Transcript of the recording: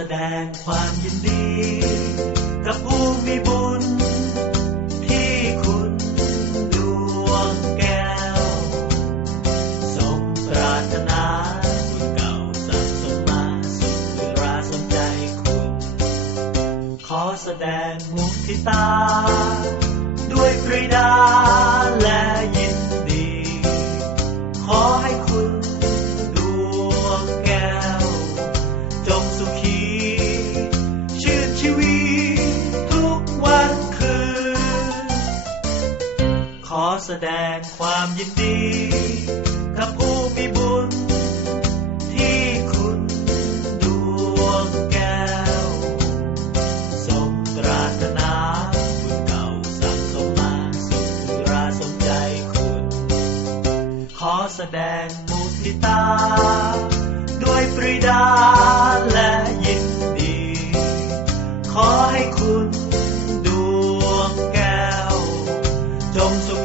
แสดงความยินดี กับผู้มีบุญ ที่คุณดวงแก้ว สมปรารถนาบุญเก่าสั่งสมมาสุขราสมใจคุณ ขอแสดงมุทิตา ด้วยปรีดา ขอแสดงความยินดี กับผู้มีบุญ ที่คุณดวงแก้วสมกราธนาบุญเก่าสั่งสมมาสุขราสมใจคุณ ขอแสดงมุทิตา ด้วยปริดาและยินดี ขอให้คุณดวงแก้ว จงสุ